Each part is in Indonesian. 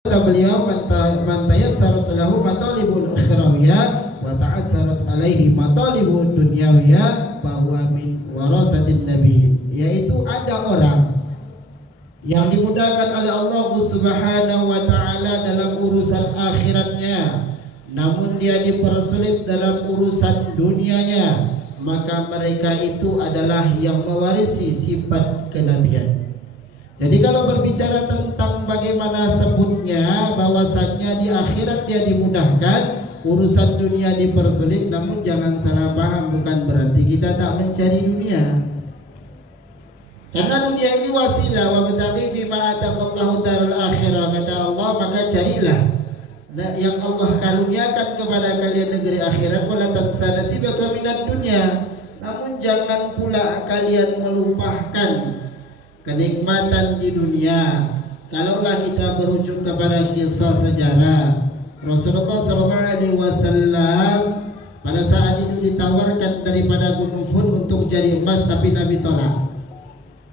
Kata beliau, man tayassarat lahu matalibul ukhrawiyah wa ta'assarat alaihi matalibud dunyawiyah bahwa min warasatin nabi, yaitu ada orang yang dimudahkan oleh Allah Subhanahu wa taala dalam urusan akhiratnya, namun dia dipersulit dalam urusan dunianya, maka mereka itu adalah yang mewarisi sifat kenabian. Jadi kalau berbicara tentang bagaimana sebutnya bahwasannya di akhirat dia dimudahkan, urusan dunia dipersulit, namun jangan salah paham, bukan berarti kita tak mencari dunia. Karena dunia ini wasilah, wa bataghi bima ataqallahu darul akhirah, kata Allah, maka carilah yang Allah karuniakan kepada kalian negeri akhirat, wala tansa nasibaka minad dunya, namun jangan pula kalian melupakan kenikmatan di dunia. Kalaulah kita berujuk kepada kisah sejarah, Rasulullah SAW pada saat itu ditawarkan daripada gunung Hud untuk jadi emas, tapi Nabi tolak,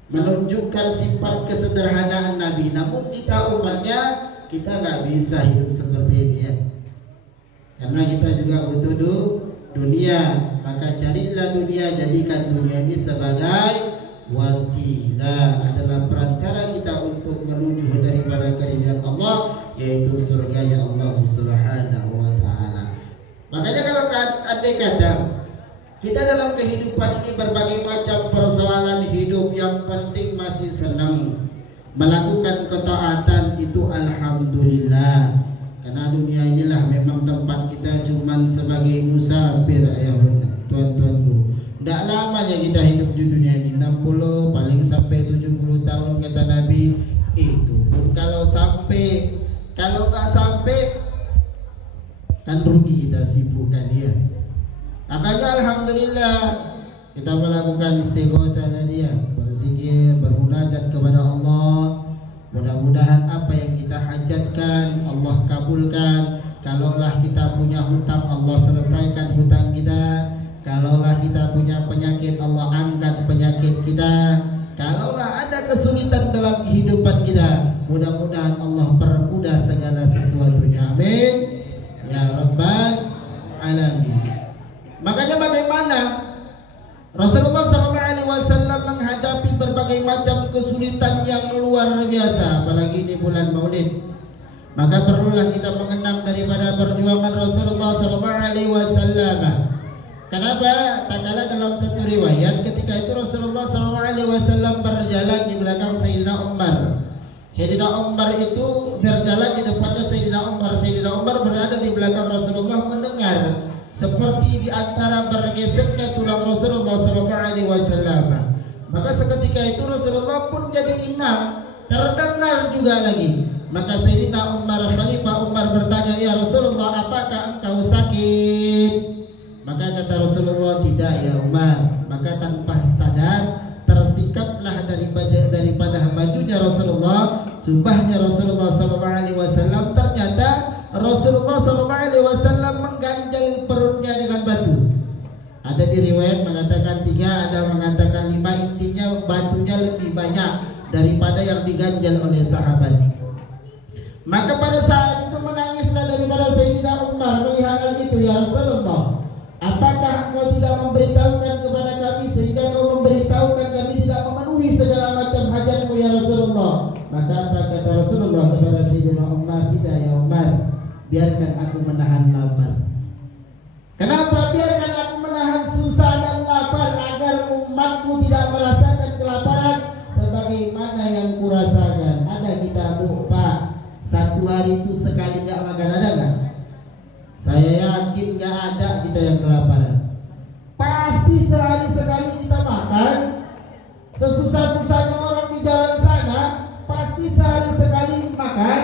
menunjukkan sifat kesederhanaan Nabi. Namun kita umatnya, kita nggak bisa hidup seperti ini ya, karena kita juga butuh dunia. Maka carilah dunia, jadikan dunia ini sebagai wasilah, adalah perantara kita untuk menuju daripada keridhaan Allah, yaitu surganya Allah Subhanahu wa taala. Makanya kalau andai kata kita dalam kehidupan ini berbagai macam persoalan hidup, yang penting masih senang melakukan ketaatan, itu alhamdulillah. Karena dunia inilah memang tempat kita cuman sebagai musafir ya tuan-tuanku. Tidak lamanya kita hidup di dunia ini, 60 paling sampai 70 tahun kata Nabi. Itu pun kalau sampai, kalau nggak sampai kan rugi kita sibukkan dia. Makanya alhamdulillah kita melakukan istighosah dia, berzikir, bermunajat kepada Allah. Mudah-mudahan apa yang kita hajatkan Allah kabulkan. Kalaulah kita punya hutang, Allah selesaikan hutang kita. Kalaulah kita punya penyakit, Allah angkat penyakit kita. Kalaulah ada kesulitan dalam kehidupan kita, mudah-mudahan Allah permudah segala sesuatunya. Amin ya rabbal alamin. Makanya bagaimana Rasulullah SAW menghadapi berbagai macam kesulitan yang luar biasa, apalagi di bulan Maulid. Maka perlulah kita mengenang daripada perjuangan Rasulullah SAW. Kenapa? Tak kalah dalam satu riwayat, ketika itu Rasulullah SAW berjalan di belakang Sayyidina Umar. Sayyidina Umar itu berjalan di depannya Sayyidina Umar. Sayyidina Umar berada di belakang Rasulullah, mendengar seperti di antara bergeseknya tulang Rasulullah SAW. Maka seketika itu Rasulullah pun jadi imam, terdengar juga lagi. Maka Sayyidina Umar, Khalifah Umar bertanya, ya Rasulullah, apakah engkau sakit? Maka kata Rasulullah, tidak ya Umar. Maka tanpa sadar tersikaplah daripada bajunya Rasulullah, jubahnya Rasulullah SAW. Ternyata Rasulullah SAW mengganjal perutnya dengan batu. Ada di riwayat mengatakan 3, ada mengatakan 5. Intinya batunya lebih banyak daripada yang diganjal oleh sahabat. Maka pada saat itu menangislah daripada Sayyidina Umar melihat hal itu, ya Rasulullah, apakah engkau tidak memberitahukan kepada kami, sehingga engkau memberitahukan kami tidak memenuhi segala macam hajatmu ya Rasulullah? Maka apa kata Rasulullah kepada Sayyidina Umar? Tidak ya Umar, biarkan aku menahan lapar. Kenapa biarkan aku menahan susah dan lapar? Agar umatku tidak merasakan kelaparan sebagaimana yang kurasakan. Ada kita Pak, satu hari itu sekali nggak makan, ada nggak? Saya yakin gak ada kita yang kelaparan. Pasti sehari sekali kita makan. Sesusah-susahnya orang di jalan sana, pasti sehari sekali makan.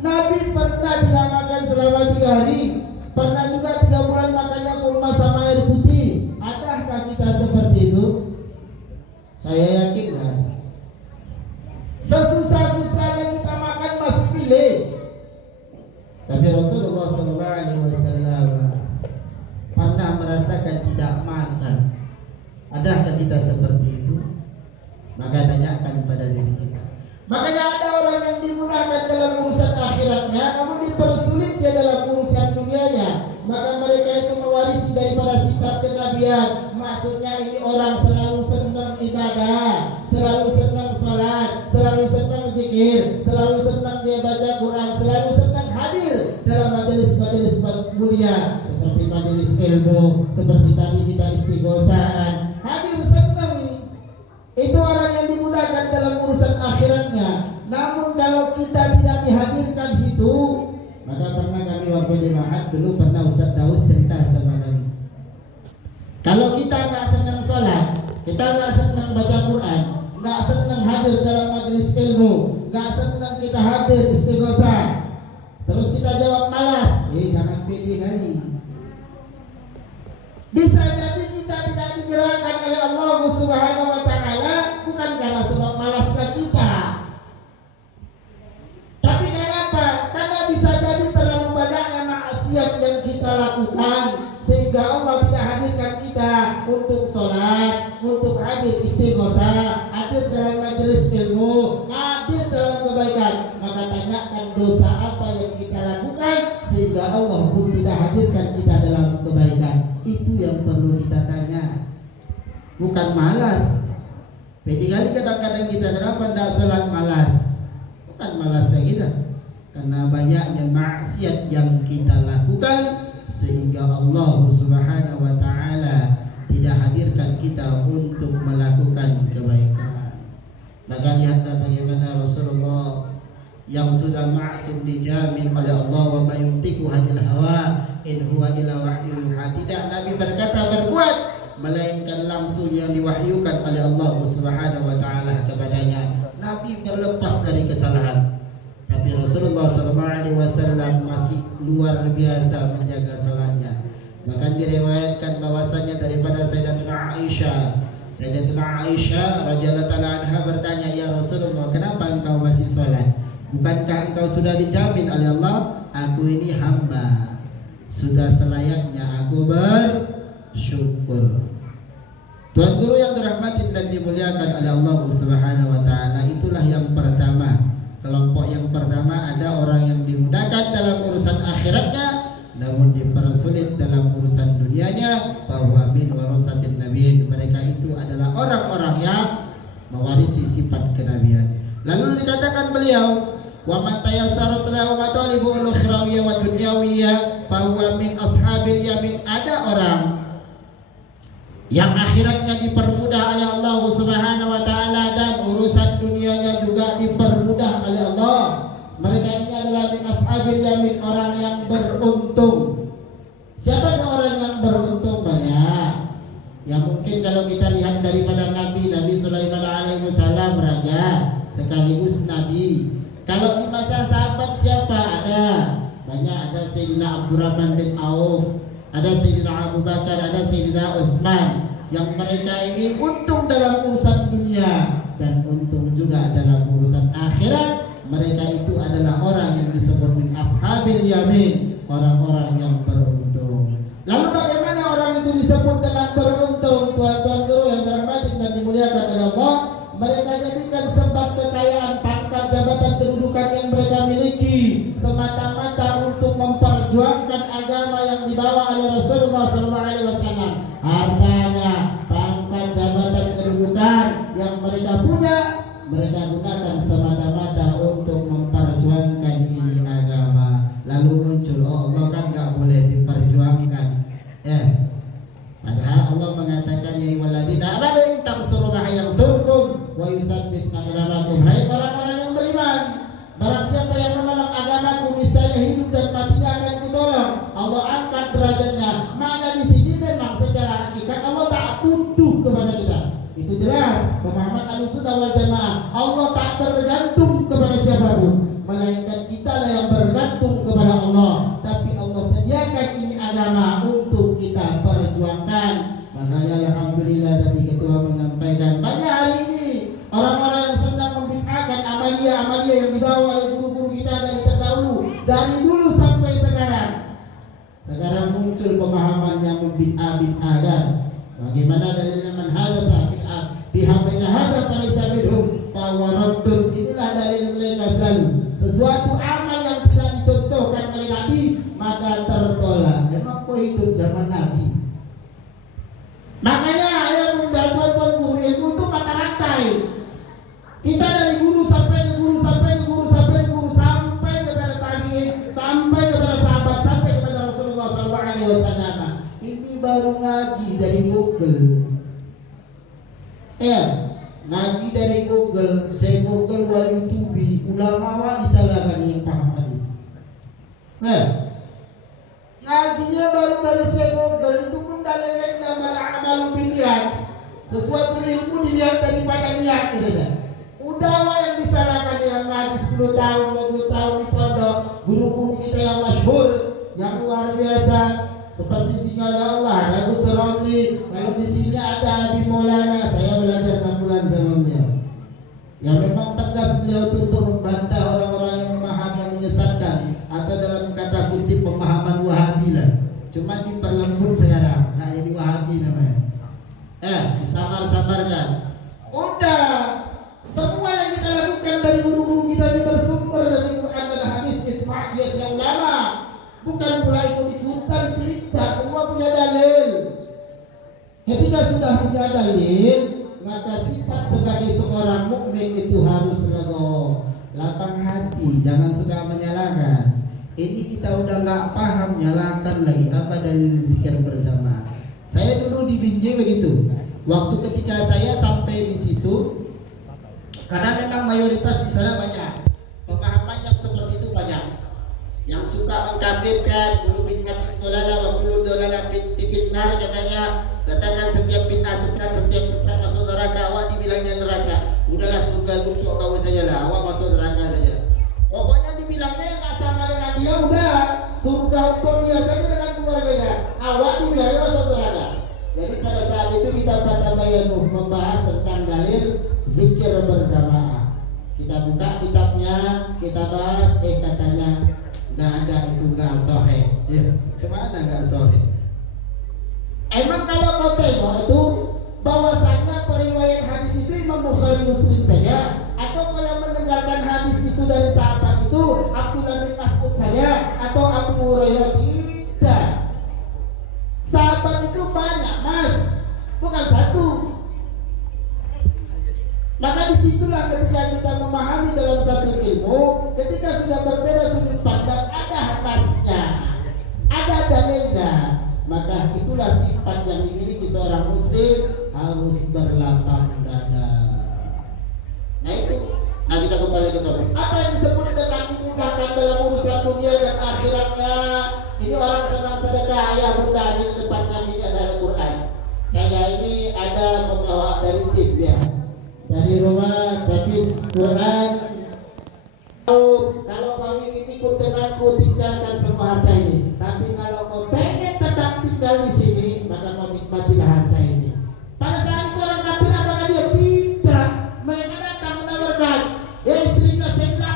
Nabi pernah tidak makan selama 3 hari. Pernah juga 3 bulan makannya kurma sama air putih. Adakah kita seperti itu? Saya yakin kan. Sesusah-susahnya kita makan masih pilih. Tapi Rasulullah SAW pernah merasakan tidak makan. Adakah kita seperti itu? Maka tanyakan pada diri kita. Makanya ada orang yang dimudahkan dalam urusan akhiratnya, namun dipersulit dia dalam urusan dunianya. Maka mereka itu mewarisi daripada sifat kenabian. Maksudnya ini orang selalu senang ibadah, selalu senang salat, selalu senang zikir, selalu senang dia baca Quran, selalu senang hadir dalam majelis-majelis mulia seperti majelis ilmu, seperti tadi kita istighosaan. Hadir senang. Itu orang yang dimudahkan dalam urusan akhiratnya. Namun kalau kita tidak dihadirkan itu, maka pernah kami waktu di Mahat dulu pernah Ustaz Daus cerita sama kami. Kalau kita nggak senang sholat, kita nggak senang baca Quran, nggak senang hadir dalam majelis ilmu, nggak senang kita hadir istighosah, terus kita jawab malas, jangan pede kali. Bisa jadi kita tidak digerakkan oleh Allah Subhanahu wa taala bukan karena sebab malasnya kita. Tapi kenapa? Karena bisa jadi terlalu banyaknya maksiat yang kita lakukan sehingga Allah tidak hadirkan kita untuk sholat, untuk hadir istighosah, hadir dalam majelis ilmu, hadir dalam kebaikan. Maka tanyakan dosa apa yang kita lakukan sehingga Allah pun tidak hadirkan kita dalam kebaikan. Itu yang perlu kita tanya, bukan malas. Jadi kadang-kadang kita kenapa tidak sholat malas? Bukan malasnya kita, karena banyaknya maksiat yang kita lakukan sehingga Allah Subhanahu wa taala tidak hadirkan kita untuk melakukan kebaikan. Maka lihatlah bagaimana Rasulullah yang sudah ma'sum dijamin oleh Allah, wa ma yuntiqu anil hawa in huwa illa wahyu yuha. Tidak Nabi berkata berbuat melainkan langsung yang diwahyukan oleh Allah Subhanahu wa taala kepadanya. Nabi berlepas dari kesalahan. Tapi Rasulullah SAW masih luar biasa menjaga salatnya. Bahkan diriwayatkan bahwasanya daripada Sayyidatuna Aisyah radhiyallahu taala anha bertanya, "Ya Rasulullah, kenapa engkau masih salat? Bukankah engkau sudah dijamin oleh Allah? Aku ini hamba, sudah selayaknya aku bersyukur." Tuan guru yang dirahmati dan dimuliakan oleh Allah Subhanahu wa taala, itulah yang pertama. Kelompok yang pertama ada orang yang dimudahkan dalam urusan akhiratnya namun dipersulit dalam urusan dunianya, bahwa min warasatin nabiyyin. Mereka itu adalah orang-orang yang mewarisi sifat kenabian. Lalu dikatakan beliau, wa man tayassarat lahu matalibu al-ukhrawiyya wa dunyawiyya bahwa min ashabil yamin. Ada orang yang akhiratnya dipermudah oleh Allah Subhanahu wa taala dan urusan dunianya juga dipermudah oleh Allah. Mereka ini adalah min ashabil yamin, orang yang beruntung. Siapa orang yang beruntung? Banyak. Yang mungkin kalau kita lihat daripada Nabi Sulaiman alaihi salam, raja sekaligus nabi. Kalau di masa sahabat siapa? Ada banyak. Ada Sayyidina Abdurrahman bin Auf, ada Sayyidina Abu Bakar, ada Sayyidina Utsman, yang mereka ini untung dalam urusan dunia dan untung juga dalam urusan akhirat. Mereka itu adalah orang yang disebut min ashabil yamin, orang-orang yang beruntung. Lalu bagaimana orang itu disebut dengan beruntung? Tuan-tuan guru yang dirahmati dan dimuliakan oleh Allah, mereka jadikan sebab kekayaan, pangkat, jabatan, kedudukan yang mereka miliki semata-mata untuk memperjuangkan agama yang dibawa oleh Rasulullah SAW. Hartanya, pangkat, jabatan, kedudukan yang mereka punya, mereka gunakan semata-mata untuk memperjuangkan ini agama. Lalu muncul, Allah kan gak boleh diperjuangkan. Padahal Allah mengatakan, ya ayyuhalladzina amanu in tansurullaha yansurkum wa yusabbit aqdamakum. Hai orang-orang yang beriman, barang siapa yang menolong agamaku, misalnya hidup dan matinya akan kutolong. Allah angkat derajatnya. Mana di sini memang secara hakikat Allah tak butuh kepada kita. Itu jelas pemahaman Ahlussunnah wal Jamaah. Allah tak bergantung kepada siapapun, melainkan kita lah yang bergantung kepada Allah. Tapi Allah sediakan ini agama untuk kita perjuangkan. Makanya alhamdulillah tadi ketua menyampaikan, banyak hari ini orang-orang yang sedang membid'ahkan amalia-amalia yang dibawa oleh guru-guru kita dari terdahulu, dari dulu sampai sekarang. Sekarang muncul pemahaman yang membid'ah-bid'ahkan. Bagaimana dalilnya? Man hadza bihamdina hadza falaysa minhum. waradun. Inilah dalil mereka selalu. Sesuatu amal yang tidak dicontohkan oleh Nabi maka tertolak. Emang kok hidup zaman Nabi? Makanya ya bunda tuan-tuan guru ilmu itu mata rantai. Kita dari guru sampai ke guru sampai ke guru sampai ke guru sampai kepada tabi'in, sampai kepada sahabat, sampai kepada Rasulullah SAW. Ini baru ngaji dari Google. Ngaji dari Google, saya Google wal YouTube, ulama disalahkan yang paham hadis. Ngajinya baru dari saya Google, itu pun dalilnya nama amal biniyat. Sesuatu ilmu dilihat daripada niat, gitu. Udah yang disalahkan yang ngaji 10 tahun, 20 tahun di pondok, guru-guru kita yang masyhur, yang luar biasa, seperti singa Allah, Abu Surabli. Kalau di sini ada Abi Maulana, saya belajar 6 bulan sama beliau. Ya memang tegas beliau untuk membantah orang-orang yang memahami yang menyesatkan, atau dalam kata kutip pemahaman Wahabi lah. Cuma diperlembut sekarang, nggak jadi Wahabi namanya. Disamar-samarkan. Udah, semua yang kita lakukan dari guru-guru kita ini bersumber dari Quran dan hadis, ijma' yang ulama. Bukan pula ikut-ikutan, tidak, semua punya dalil. Ketika sudah punya dalil, maka sifat sebagai seorang mukmin itu harus legowo, lapang hati, jangan suka menyalahkan. Ini kita udah nggak paham, nyalakan lagi apa dalil zikir bersama. Saya dulu di Binjai begitu. Waktu ketika saya sampai di situ, karena memang mayoritas di sana banyak pemahaman yang seperti itu banyak. Yang suka mengkafirkan, bulu bid'ah dolala wa kullu dolala fitnar katanya. Sedangkan setiap bid'ah sesat, setiap sesat masuk neraka. Awak dibilangnya neraka. Udahlah surga untuk kau saja lah, awak masuk neraka saja. Pokoknya dibilangnya yang gak sama dengan dia, udah surga untuk dia saja dengan keluarganya. Awak dibilangnya masuk neraka. Jadi pada saat itu kita pada bayanuh membahas tentang dalil zikir berjamaah. Kita buka kitabnya, kita bahas, katanya nggak ada, itu nggak sahih. Ya, cuma ada nggak sahih. Emang kalau kau tengok itu bahwasanya periwayat hadis itu Imam Bukhari Muslim saja, atau kau yang mendengarkan hadis itu dari sahabat itu Abdullah bin Mas'ud saja, atau Abu Hurairah? Tidak. Sahabat itu banyak, Mas, bukan satu. Maka disitulah ketika kita memahami dalam satu ilmu, ketika sudah berbeda sudut pandang, ada atasnya, ada dalilnya, maka itulah sifat yang dimiliki seorang muslim, harus berlapang dada. Nah itu, nah kita kembali ke topik. Apa yang disebut dengan dimudahkan dalam urusan dunia dan akhiratnya? Ini orang senang sedekah, ayah bunda, di depan kami ini adalah Quran. Saya ini ada membawa dari tim ya, dari rumah, tapi Quran. Kalau kau ingin ikut denganku, tinggalkan semua harta ini. Tapi kalau kau pengen tetap tinggal di sini, maka kau nikmatilah harta ini. Pada saat itu orang kafir apakah dia? Tidak. Mereka datang menawarkan, ya istrinya Sayyidina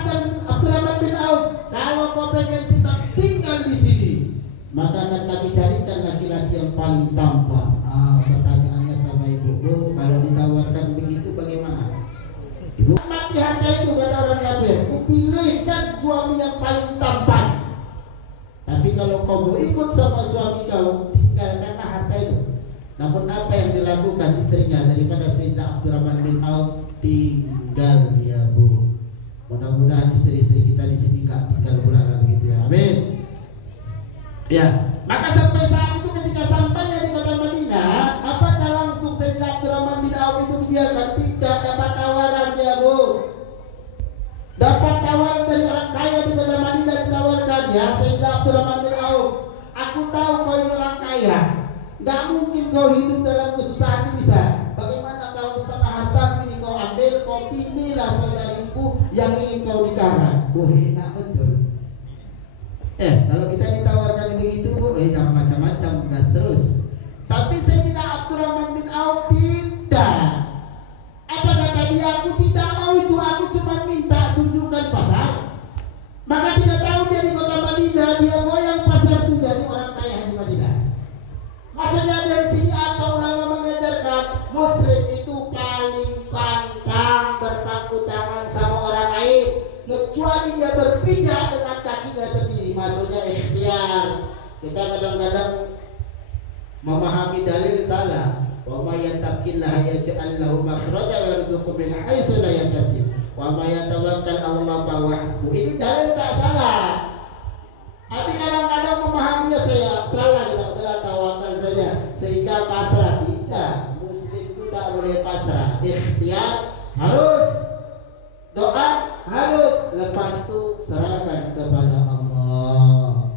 Abdurrahman bin Auf, kalau kau pengen tetap tinggal di sini, maka akan kami carikan laki-laki yang paling tampan. Pertanyaannya sama ibu, kalau ditawarkan begitu bagaimana? Ibu mati harta itu, kata orang kafir, kupilihkan suami yang paling tampan. Tapi kalau kau mau ikut sama suami kau, tinggalkanlah harta itu. Namun apa yang dilakukan istrinya daripada Sayyidina Abdurrahman bin Auf? Tinggal dia, Bu. Mudah-mudahan istri-istri kita di sini nggak tinggal pula lah begitu ya. Amin. Ya, maka sampai saat itu ketika sampainya di kota Madinah, apakah langsung Sayyidina Abdurrahman bin Auf itu dibiarkan? Tidak, dapat tawaran dia, Bu. Dapat tawaran dari orang kaya di kota Madinah, ditawarkan, ya Sayyidina Abdurrahman bin Auf, aku tahu kau ini orang kaya, gak mungkin kau hidup dalam kesusahan ini, bisa. Bagaimana kalau setengah harta ini kau ambil, kau pilihlah saudariku yang ingin kau nikahkan. Bu, enak betul. Kalau kita ditawarkan begitu, Bu, jangan macam-macam, gas terus. Tapi Sayyidina Abdurrahman bin Auf tidak. Apa kata dia? Aku tidak mau itu, aku cuma minta tunjukkan pasar. Maka tidak tahu dia di kota Madinah, dia mau yang pasar itu jadi orang kaya di Madinah. Maksudnya dari sini apa ulama mengajarkan? Musyrik itu paling pantang berpangku ikhtiar. Kita kadang-kadang memahami dalil salah. Wa may yattaqillaha yaj'al lahu makhraja wa yarzuqhu min haitsu la yahtasib. Wa may yatawakkal 'ala Allah fa huwa hasbuh. Ini dalil tak salah. Tapi kadang-kadang memahaminya saya salah, kita udah tawakal saja sehingga pasrah. Tidak, muslim itu tak boleh pasrah. Ikhtiar harus, doa harus, lepas itu serahkan kepada Allah.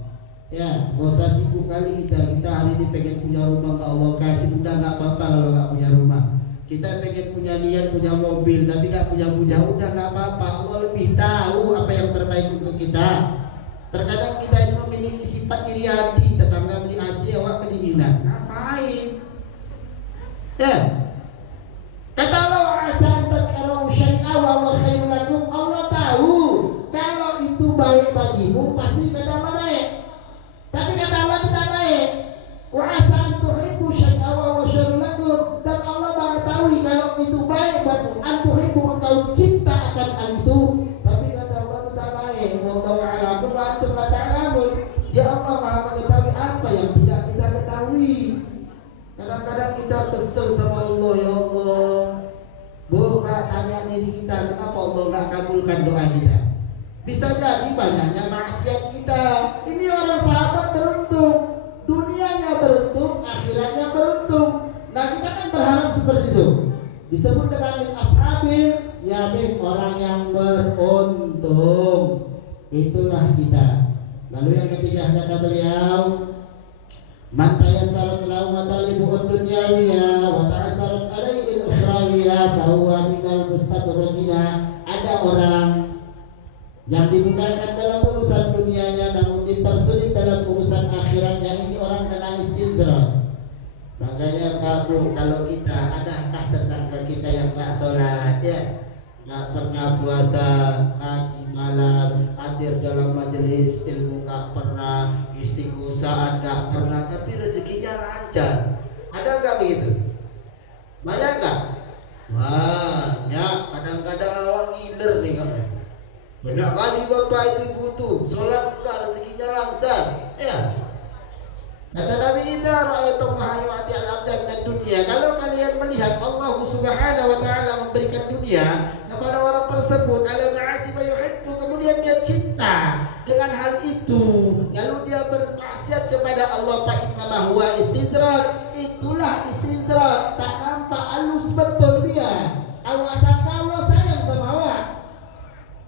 Ya, gak usah sibuk kali kita hari ini pengen punya rumah, nggak Allah kasih, udah nggak apa-apa kalau nggak punya rumah. Kita pengen punya niat punya mobil tapi nggak punya, udah nggak apa-apa. Allah lebih tahu apa yang terbaik untuk kita. Terkadang kita ini memiliki sifat iri hati, tetangga beli AC awak kedinginan, ngapain? Ya, kata Allah asantat karau syai'a wa khairul lakum. Allah tahu kalau itu baik bagimu pasti kata baik. Tapi kata Allah tidak baik. Wa asan tuhibbu syai'a wa syarrul lakum. Dan Allah mengetahui kalau itu baik bagimu, antuhibbu engkau cinta akan hal itu. Tapi kata Allah tidak baik. Wallahu a'lam wa antum la ta'lamun. Ya Allah Maha mengetahui apa yang tidak kita ketahui. Kadang-kadang kita kesel sama Allah, ya Allah. Buka tanya diri kita, kenapa Allah nggak kabulkan doa kita? Bisa jadi banyaknya maksiat kita. Ini orang sahabat beruntung, dunianya beruntung, akhiratnya beruntung. Nah kita kan berharap seperti itu. Disebut dengan min ashabil yamin, orang yang beruntung. Itulah kita. Lalu yang ketiga kata beliau, man tayassarat lahu matalibu'ud dunyawiyah wa ta'assarat alaihi al-ukhrawiyah bahwa minal mustadrojina. Ada orang yang dimudahkan dalam urusan dunianya namun dipersulit dalam urusan akhiratnya. Ini orang kena istizrah. Makanya Pak Bu, kalau kita adakah tetangga kita yang tak sholat, ya, nggak pernah puasa, ngaji malas, hadir dalam majelis ilmu nggak pernah, istighosah nggak pernah, tapi rezekinya lancar. Ada nggak begitu? Banyak nggak? Banyak. Kadang-kadang orang ngiler nih kan. Banyak kali bapak itu butuh sholat enggak, rezekinya lancar. Ya. Kata Nabi kita, ra'ayatullah yu'ati al-abda minad dunya. Kalau kalian melihat Allah Subhanahu wa taala memberikan dunia kepada orang tersebut, ala ma'asi ma yuhibbu, kemudian dia cinta dengan hal itu, lalu dia bermaksiat kepada Allah, fa inna huwa istizrar. Itulah istizrar, tak nampak halus betul dia. Awak sangka Allah sayang sama awak.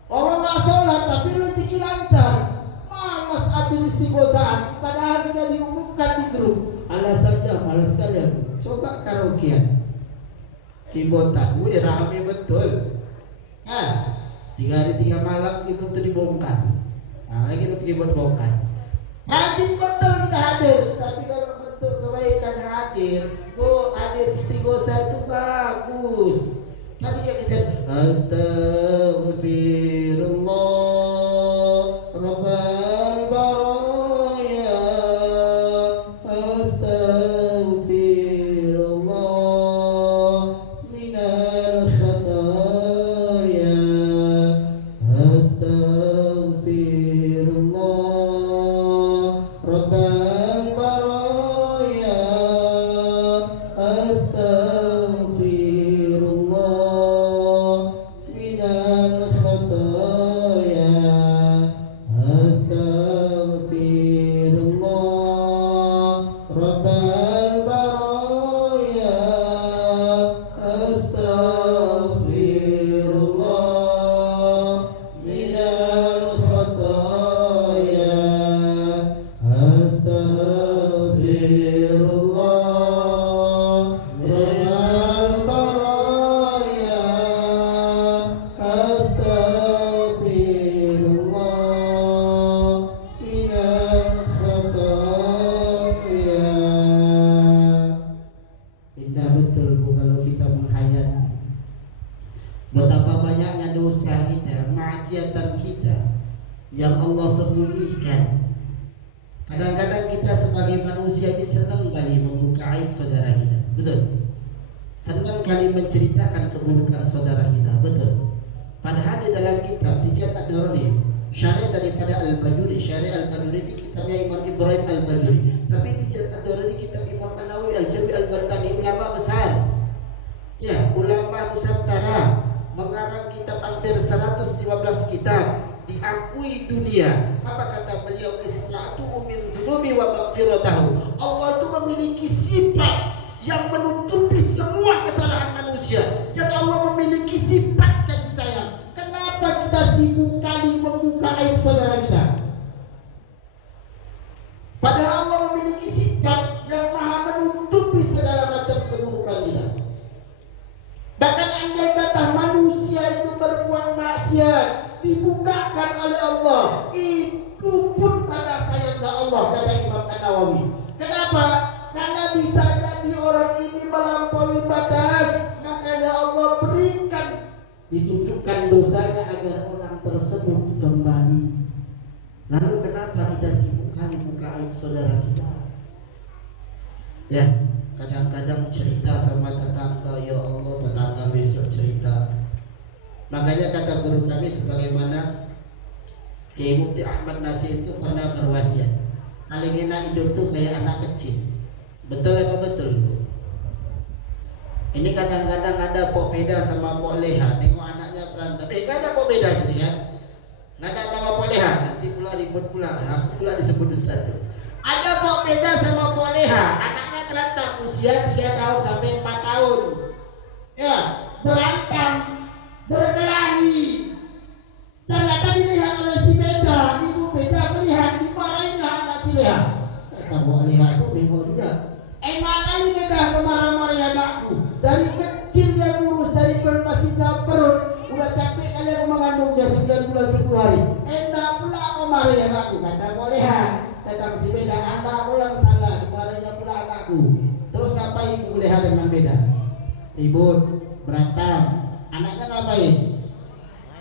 Orang nggak sholat tapi rezeki lancar, malas ambil istighosah, padahal sudah diumumkan di grup. Alasannya malas saja. Coba karaokean, kibotan, rame betul. 3 hari 3 malam itu dibongkar. Nah, kita pergi buat bongkar. Hadir betul kita hadir, tapi kalau bentuk kebaikan hadir, hadir istighosah itu bagus. Tadi kita Astaghfirullah Rabbal baraya, Astaghfirullah minal khataya, Astaghfirullah Rabbal baraya, Astaghfirullah minal khataya, Astaghfirullah Rabbal baraya, Astaghfirullah minal khataya, Astaghfirullah Rabbal baraya, Astaghfirullah minal khataya. Indah betul Bu kalau kita menghayati betapa banyaknya dosa kita, maksiatan kita yang Allah sembunyikan. Kadang-kadang kita sebagai manusia ini senang kali membuka aib saudara kita, betul? Senang kali menceritakan keburukan saudara kita, betul? Padahal di dalam kitab Tijan Ad-Daruri, syariah daripada Al-Bajuri, syariah Al-Bajuri ini kitabnya Imam Ibrahim Al-Bajuri, tapi tidak ada di kitab Imam An-Nawawi Al-Jami Al-Bantani, ulama besar. Ya, ulama Nusantara mengarang kitab hampir 115 kitab, diakui dunia. Apa kata beliau? Isna'tu min dzunubi wa maghfiratahu. Allah itu memiliki sifat yang menutupi semua kesalahan manusia. Dan Allah memiliki sifat kasih sayang. Kenapa kita sibuk kali membuka aib saudara kita? Padahal Allah memiliki sifat yang maha menutupi segala macam keburukan kita. Bahkan andai kata manusia itu berbuat maksiat, dibukakan oleh Allah, itu pun tanda sayang Allah, kata Imam An-Nawawi. Kenapa? Karena bisa jadi orang ini melampaui batas, makanya Allah berikan, ditunjukkan dosanya agar orang tersebut kembali. Lalu kenapa kita sibuk kali buka aib saudara kita? Ya, kadang-kadang cerita sama tetangga, ya Allah tetangga besok cerita. Makanya kata guru kami sebagaimana Kiai Mufti Ahmad Nasir itu pernah berwasiat, paling enak hidup tuh kayak anak kecil. Betul apa betul? Ini kadang-kadang ada Pok Beda sama Pok Leha, tengok anaknya berantem. Gak ada Pok Beda sini ya, gak ada nama Pok Leha, nanti pula ribut pula, aku pula disebut Ustaz tuh. Ada Pok Beda sama Pok Leha, anaknya berantem usia 3 tahun sampai 4 tahun. Ya, berantem, berkelahi. Ternyata dilihat oleh si Beda, ibu Beda melihat, dimarahin anak si Leha. Kata Pok Leha itu bingung juga. Enak kali Beda kemarah-marah anakku. Dari kecil dia ngurus, dari masih dalam perut. Udah capek kali aku mengandung dia 9 bulan 10 hari. Enak pula aku marahin anakku. Kata Pok Leha, datang si Beda, anakku yang salah, dimarahinnya pula anakku. Terus ngapain ibu Leha dengan Beda? Ribut, berantem. Anaknya ngapain?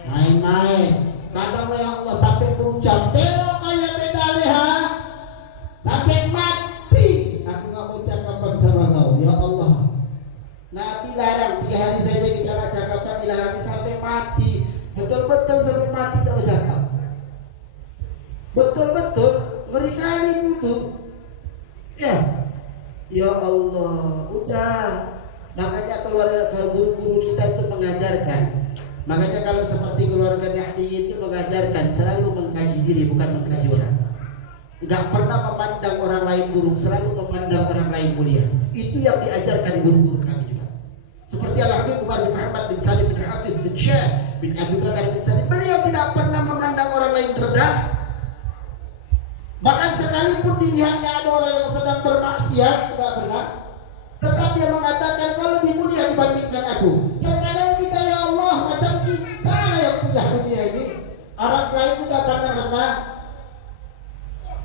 Main-main. Kadang ya Allah sampai berucap, tengok kayak Beda Leha sampai mati. Aku gak mau cakapan sama kau, ya Allah. Nabi larang 3 hari saja kita gak cakapan, dilarang sampai mati. Betul-betul sampai mati tak bercakap. Betul-betul ngeri kali itu. Ya Allah, udah. Makanya keluarga guru-guru kita itu mengajarkan. Makanya kalau seperti keluarga Nahdi itu mengajarkan selalu mengkaji diri, bukan mengkaji orang. Tidak pernah memandang orang lain buruk, selalu memandang orang lain mulia. Itu yang diajarkan guru-guru kami juga. Seperti Al-Habib Umar bin Muhammad bin Salim bin Hafiz bin Syekh bin Abu Bakar bin Salim, beliau tidak pernah memandang orang lain rendah. Bahkan sekalipun dilihatnya ada orang yang sedang bermaksiat, tidak pernah. Tetap dia mengatakan kau lebih mulia dibandingkan aku. Terkadang kita ya Allah macam kita yang punya dunia ini, orang lain kita pandang rendah.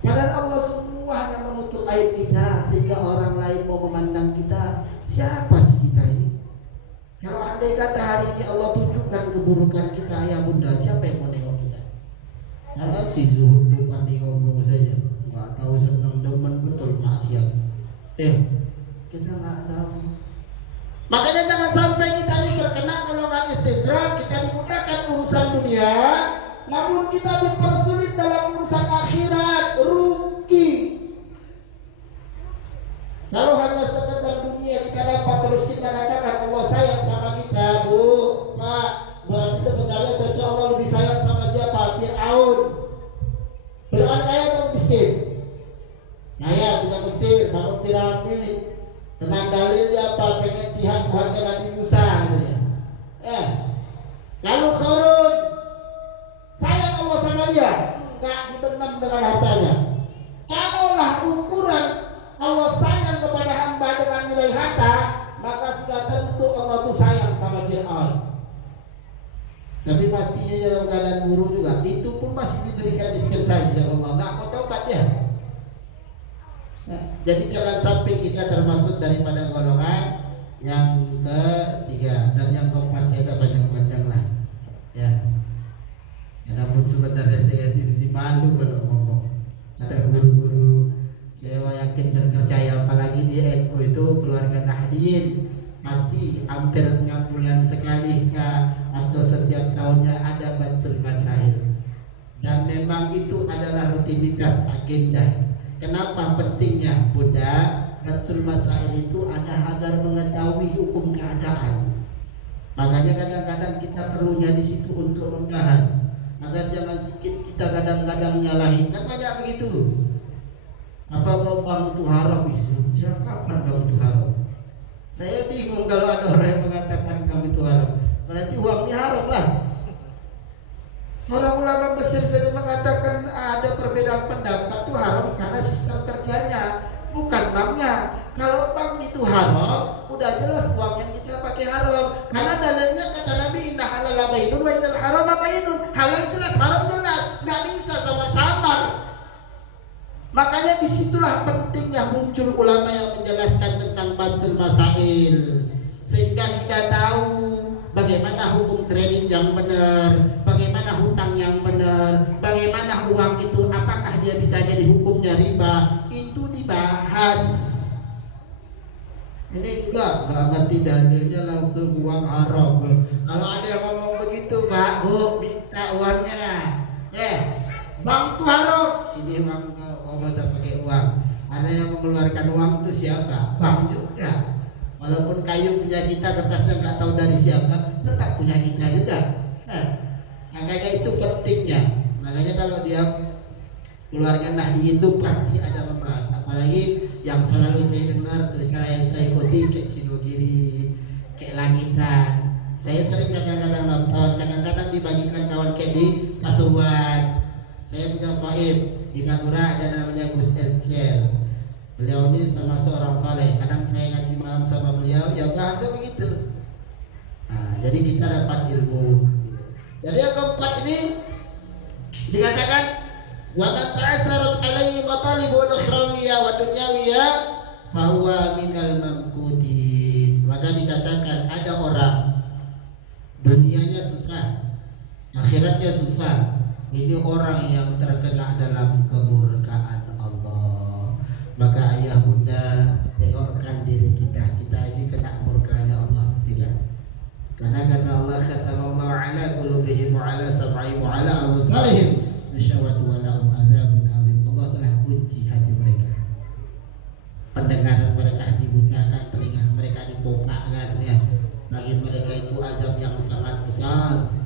Padahal Allah semuanya menutup aib kita sehingga orang lain mau memandang kita, siapa sih kita ini? Kalau andai kata hari ini Allah tunjukkan keburukan kita ya bunda, siapa yang mau nengok kita? Karena si Zuhud depan di ngomong saja, nggak tahu senang demen betul maksiat. Kita nggak tahu. Makanya jangan sampai kita ini terkena golongan istidrak, kita dimudahkan urusan dunia, namun kita dipersulit dalam urusan akhirat, rugi. Kalau hanya sekedar dunia kita dapat terus kita katakan Allah sayang sama kita, Bu, Pak, berarti sebenarnya cocok Allah lebih sayang sama siapa? Fir'aun. Fir'aun kaya atau miskin? Kaya, punya Mesir, bangun piramid. Dengan dalil dia apa? Pengen Tuhannya Nabi Musa gitu ya. Lalu Qarun, sayang Allah sama dia, enggak dibenam dengan hartanya. Kalaulah ukuran Allah sayang kepada hamba dengan nilai harta, maka sudah tentu Allah tuh sayang sama Fir'aun. Tapi matinya dalam keadaan buruk juga, itu pun masih diberikan dispensasi oleh Allah. Enggak mau taubat dia. Jadi jangan sampai kita termasuk daripada golongan yang ketiga. Dan yang keempat saya tak panjang-panjang lah ya. Walaupun sebenarnya saya tidak malu kalau ngomong. Ada guru-guru saya yakin dan percaya, apalagi di NU itu keluarga Nahdien, pasti hampir 6 bulan sekali atau setiap tahunnya ada Batul Masail. dan memang itu adalah rutinitas agenda. Kenapa pentingnya Bunda? Batsul Masail itu ada agar mengetahui hukum keadaan. Makanya kadang-kadang kita perlunya di situ untuk membahas agar jangan sedikit kita kadang-kadang nyalahin. Kan banyak begitu. Apa bang itu haram? Ya kapan bang itu haram? Saya bingung kalau ada orang yang mengatakan bang itu haram. Berarti uangnya haram lah. Orang ulama Mesir sendiri mengatakan ada perbedaan pendapat itu haram karena sistem kerjanya, bukan banknya. Kalau bank itu haram, udah jelas uang yang kita pakai haram. Karena dalilnya kata Nabi inna halal bainun wa innal haram bainun. Halal jelas, haram jelas, nggak bisa sama-sama. Makanya disitulah pentingnya muncul ulama yang menjelaskan tentang Batsul Masail, sehingga kita tahu bagaimana hukum kredit yang benar, bagaimana hutang yang benar, bagaimana uang itu apakah dia bisa jadi hukumnya riba, itu dibahas. Ini enggak ngerti dalilnya langsung uang haram. Kalau ada yang ngomong begitu, Pak, Bu, minta uangnya. Bang itu haram. Sini uang kau masa pakai uang. Ada yang mengeluarkan uang itu siapa? Bang juga. Walaupun kayu punya kita, kertasnya nggak tahu dari siapa, tetap punya kita juga. Makanya itu pentingnya. Makanya kalau dia keluarga Nahdi itu pasti ada membahas. Apalagi yang selalu saya dengar tuh, yang saya ikuti kayak Sinogiri, kayak Langitan. Saya sering kadang-kadang nonton, kadang-kadang dibagikan kawan kayak di Pasuruan. Saya punya sohib di Madura ada namanya Gus Eskel. Beliau ini termasuk orang soleh. Kadang saya ngaji malam sama beliau, ya bahasa begitu. Nah, jadi kita dapat ilmu. Jadi yang keempat ini dikatakan wa man ta'assarat alaihi matalibul ukhrawiyah wa dunyawiyah fahuwa minal mamkutin. Maka dikatakan ada orang dunianya susah, akhiratnya susah. Ini orang yang terkena dalam kemurkaan Allah. Maka ayah bunda tengokkan diri kita. Kita ini kena murkanya Allah, tidak? Karena kata Allah katamallahu ala qulubihim wa ala sam'ihim wa ala absarihim nasyawatu wa lahum adzabun adzim. Allah telah kunci hati mereka. Pendengaran mereka dibutakan, telinga mereka dibongkakkan ya. Bagi mereka itu azab yang sangat besar.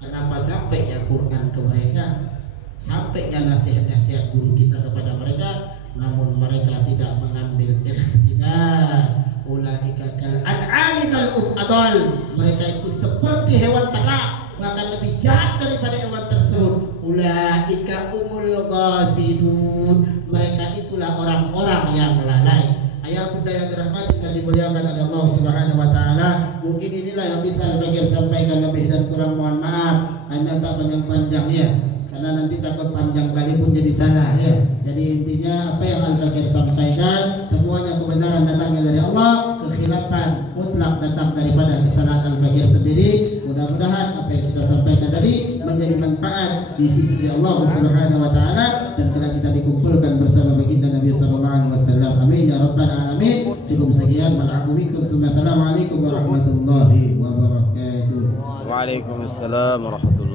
Kenapa sampainya Quran ke mereka, sampainya nasihat-nasihat guru kita kepada mereka, namun mereka tidak mengambil ikhtibar. Ulaika kal an'ami bal adall. Mereka itu seperti hewan ternak, bahkan lebih jahat daripada hewan tersebut. Ulaika umul ghafilun. Mereka itulah orang-orang yang lalai. Ayah bunda yang dirahmati dan dimuliakan oleh Allah Subhanahu wa taala, mungkin inilah yang bisa Al-Fakir sampaikan, lebih dan kurang mohon maaf. Anda tak panjang-panjang ya, karena nanti takut panjang kali pun jadi salah ya. Jadi intinya apa yang Al-Fakir sampaikan semuanya kebenaran datangnya dari Allah, kekhilafan mutlak datang daripada kesalahan Al-Fakir sendiri. Mudah-mudahan apa yang kita sampaikan tadi menjadi manfaat di sisi Allah Subhanahu wa taala dan kelak kita dikumpulkan bersama baginda Nabi sallallahu alaihi wasallam. Amin ya rabbal alamin. Cukup sekian, assalamualaikum warahmatullahi wabarakatuh. Waalaikumsalam warahmatullahi